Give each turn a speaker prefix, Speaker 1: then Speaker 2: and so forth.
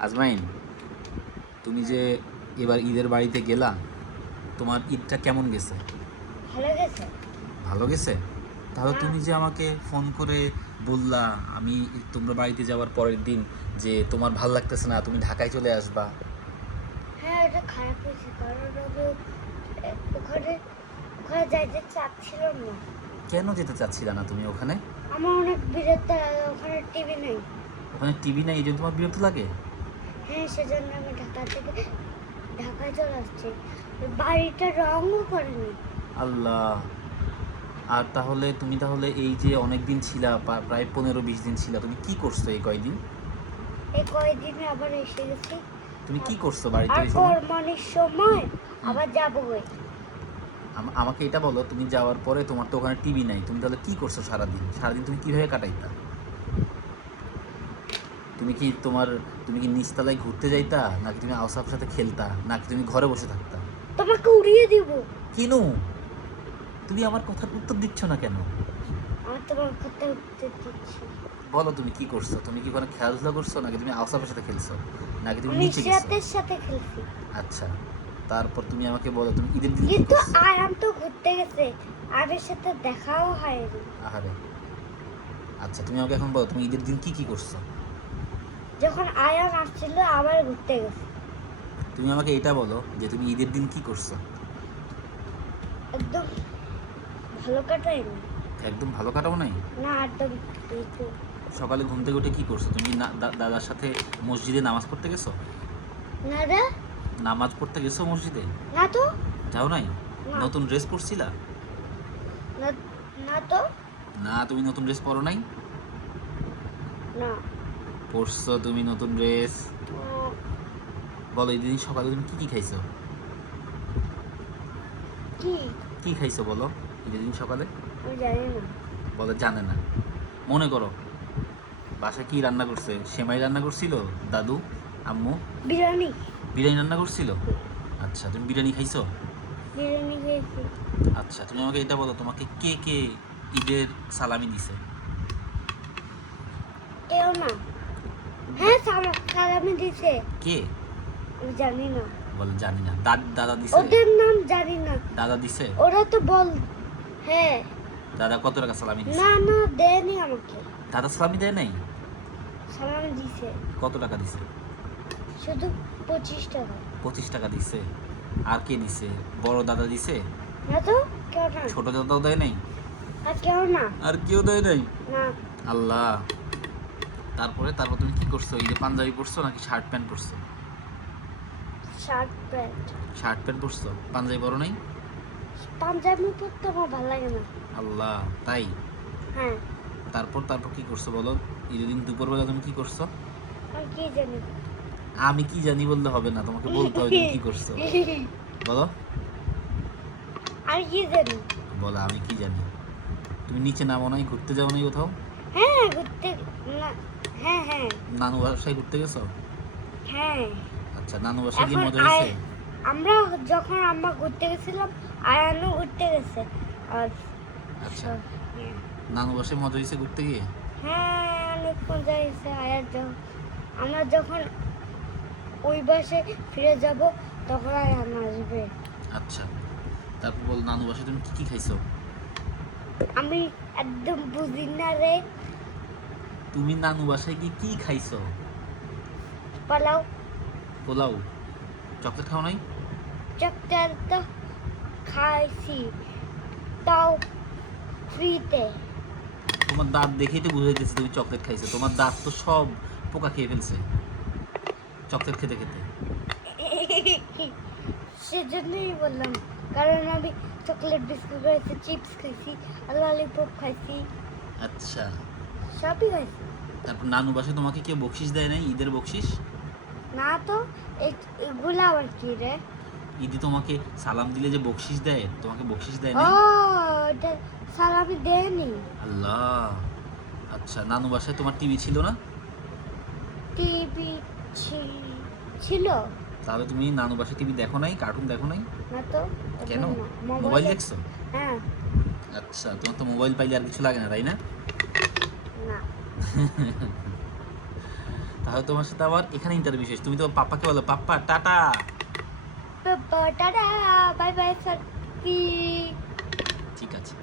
Speaker 1: আজমাইন তুমি যে এবার ঈদের বাড়িতে গেলা তোমার ঈদটা কেমন গেছে?
Speaker 2: ভালো গেছে।
Speaker 1: ভালো গেছে? তাহলে
Speaker 2: হ্যাঁ।
Speaker 1: তুমি যে আমাকে ফোন করে বললা আমি তোমরা বাড়িতে যাওয়ার পরের দিন যে তোমার ভালো লাগতেছে না তুমি ঢাকায় চলে আসবা।
Speaker 2: হ্যাঁ এটা খারাপ হয়েছে কারণ ওখানে ওখানে যাইতে চাচ্ছিল না।
Speaker 1: কেন যেতে চাচ্ছিলা না তুমি ওখানে?
Speaker 2: আমার অনেক বিরক্ত লাগে ওখানে টিভি নেই।
Speaker 1: ওখানে টিভি নাই এই জন্য তোমার বিরক্ত লাগে?
Speaker 2: সেজন্য আমি ঢাকা থেকে ঢাকায় চলে আসছি। বাড়িটা রঙও করেনি।
Speaker 1: আল্লাহ। আর তাহলে তুমি তাহলে এই যে অনেক দিন ছিলা প্রায় পনেরো বিশ দিন ছিলা তুমি কি করছ এই কয়দিন?
Speaker 2: এই কয়দিনে আবার এসে গেছি।
Speaker 1: তুমি কি করছ বাড়িতে এসে
Speaker 2: কোরবানির সময়? আবার যাব ওই।
Speaker 1: আমাকে এটা বলো তুমি যাওয়ার পরে তোমার তো ওখানে টিভি নাই তুমি তাহলে কি করছ সারাদিন? সারাদিন তুমি কীভাবে কাটাইতা? তুমি কি তোমার তুমি কি নিচতলায় ঘুরতে যাইতা? নাকি তুমি আওসাফের সাথে খেলতা? নাকি তুমি ঘরে বসে থাকতা?
Speaker 2: তোমাকে উড়িয়ে দিব।
Speaker 1: কেন? তুমি আমার কথার উত্তর দিচ্ছ না কেন?
Speaker 2: আমি তোমার কথা উত্তর দিচ্ছি।
Speaker 1: বলো তুমি কি করছ? তুমি কি ওখানে খেলাধুলা করছ? নাকি তুমি আওসাফের সাথে খেলছো? নাকি তুমি নিচে গেছো?
Speaker 2: সাথে খেলছি।
Speaker 1: আচ্ছা তারপর তুমি আমাকে বলো তুমি ঈদের দিন
Speaker 2: কিন্তু আরাম তো ঘুরতে গেছে আমের সাথে দেখাও হয়নি।
Speaker 1: আহারে। আচ্ছা তুমি আমাকে এখন বলো তুমি ঈদের দিন কি কি করছ?
Speaker 2: যখন আয়ান আসছিল আবার ঘুরতে গেছে।
Speaker 1: তুমি আমাকে এটা বলো যে তুমি ঈদের দিন কি করছ?
Speaker 2: একদম ভালো কাটায়নি
Speaker 1: একদম ভালো কাটাও নাই?
Speaker 2: না একদম
Speaker 1: সকালে ঘুম থেকে উঠে কি করছ? তুমি দাদার সাথে মসজিদে নামাজ পড়তে গেছো?
Speaker 2: না রে।
Speaker 1: নামাজ পড়তে গেছো মসজিদে?
Speaker 2: না তো।
Speaker 1: যাও নাই? নতুন ড্রেস পরছিলা?
Speaker 2: না না তো।
Speaker 1: না তুমি নতুন ড্রেস পরো নাই?
Speaker 2: না।
Speaker 1: পরছো তুমি নতুন ড্রেস বলো এই দিন সকালে তুমি কি কি খাইছো?
Speaker 2: কি?
Speaker 1: কি খাইছো বলো ঈদের দিন সকালে? বলে জানে না। মনে করো বাসায় কি রান্না করছে? সেমাই রান্না করছিল? দাদু আম্মু?
Speaker 2: বিরিয়ানি।
Speaker 1: বিরিয়ানি রান্না করছিল? আচ্ছা তুমি বিরিয়ানি খাইছো?
Speaker 2: বিরিয়ানি খেয়েছি।
Speaker 1: আচ্ছা তুমি আমাকে এটা বলো তোমাকে কে কে ঈদের সালামি দিছে?
Speaker 2: কেউ না। হ্যাঁ সালামি দিছে।
Speaker 1: কে?
Speaker 2: জানি না।
Speaker 1: বলে জানি না। দাদা দিছে?
Speaker 2: ওদের নাম জানি না।
Speaker 1: দাদা দিছে?
Speaker 2: ওরা তো বল হ্যাঁ।
Speaker 1: দাদা কত টাকা সালামি দিছে?
Speaker 2: না না দেয়নি আমাকে।
Speaker 1: দাদা সালামি দেয় নাই?
Speaker 2: সালামি দিছে।
Speaker 1: কত টাকা দিছে?
Speaker 2: শুধু পঁচিশ টাকা।
Speaker 1: পঁচিশ টাকা দিছে। আর কে দিছে? বড় দাদা দিছে?
Speaker 2: না তো কেউ না।
Speaker 1: ছোট দাদাও দেয় নাই?
Speaker 2: আর কেউ না।
Speaker 1: আর কেউ দেয় নাই?
Speaker 2: না।
Speaker 1: আল্লাহ। তারপরে তারপর তুমি কি করছ? এই যে পাঞ্জাবি পরছো নাকি শার্ট প্যান্ট পরছো?
Speaker 2: শার্ট প্যান্ট
Speaker 1: শার্ট প্যান্ট পরছো? পাঞ্জাবি পরো নাই?
Speaker 2: পাঞ্জাবি পরতে আমার ভালো লাগে না।
Speaker 1: আল্লাহ তাই?
Speaker 2: হ্যাঁ।
Speaker 1: তারপর তারপর কি করছ বলো? এই দিন দুপুরবেলা তুমি কি করছ?
Speaker 2: আমি কি জানি?
Speaker 1: আমি কি জানি বললে হবে না তোমাকে বলতে হবে তুমি কি করছ। বলো।
Speaker 2: আমি কি জানি?
Speaker 1: বলো আমি কি জানি? তুমি নিচে নামো নাই ঘুরতে যাও নাই কোথাও?
Speaker 2: হ্যাঁ ঘুরতে না হ্যাঁ হ্যাঁ।
Speaker 1: নানু বাসায় ঘুরতে গেছো?
Speaker 2: হ্যাঁ।
Speaker 1: আচ্ছা নানু বাসায় গিয়ে মজা হয়েছে?
Speaker 2: আমরা যখন আমরা ঘুরতে গেছিলাম আয়ানও ঘুরতে গেছে। আর
Speaker 1: আচ্ছা।
Speaker 2: হ্যাঁ।
Speaker 1: নানু বাসায় মজা হয়েছে ঘুরতে গিয়ে?
Speaker 2: হ্যাঁ অনেক মজা হয়েছে আয়ার যখন। আমরা যখন ওই বাসে ফিরে যাব তখন আয়ান আসবে।
Speaker 1: আচ্ছা। তারপর বল নানু বাসায় তুমি কি কি খাইছো?
Speaker 2: আমি একদম বুঝি না রে।
Speaker 1: তুমি নানু বাসায় গিয়ে কি খাইছো?
Speaker 2: পালাও।
Speaker 1: পোলাও। চকলেট খাও নাই?
Speaker 2: চকলেট তো খাইছি। তাও ফ্রিতে।
Speaker 1: তোমার দাঁত দেখেই তো বুঝে যাচ্ছে তুমি চকলেট খাইছো। তোমার দাঁত তো সব পোকা খেয়ে ফেলছে। চকলেট খেতে খেতে।
Speaker 2: সেজন্যই বললাম। কারণ আমি চকলেট বিস্কুট খাইছি চিপস খাইছি আর ললিপপ খাইছি।
Speaker 1: আচ্ছা।
Speaker 2: সবই খাইছি
Speaker 1: তারপর নানু বাসায় তোমাকে কেউ বকশিস দেয় নাই? ঈদের বকশিস?
Speaker 2: না তো এগুলো আবার কি রে।
Speaker 1: ঈদে তোমাকে সালাম দিলে যে বকশিস দেয় তোমাকে বকশিস দেয়
Speaker 2: ও
Speaker 1: না
Speaker 2: এটা সালামি দেয়নি।
Speaker 1: আল্লাহ। আচ্ছা নানু বাসায় তোমার টিভি ছিল না?
Speaker 2: টিভি ছিল।
Speaker 1: তাহলে তুমি নানু বাসায় টিভি দেখো নাই কার্টুন দেখো নাই?
Speaker 2: না তো
Speaker 1: কেন? মোবাইল দেখছ?
Speaker 2: হ্যাঁ।
Speaker 1: আচ্ছা তোমার তো মোবাইল পাইলে আর কিছু লাগে না তাই না? তাহলে তোমার সাথে আবার এখানে ইন্টারভিউ শেষ। তুমি তো পাপ্পাকে বলো পাপ্পা টাটা!
Speaker 2: পাপ্পা টাটা বাই বাই সরপি ঠিক আছে।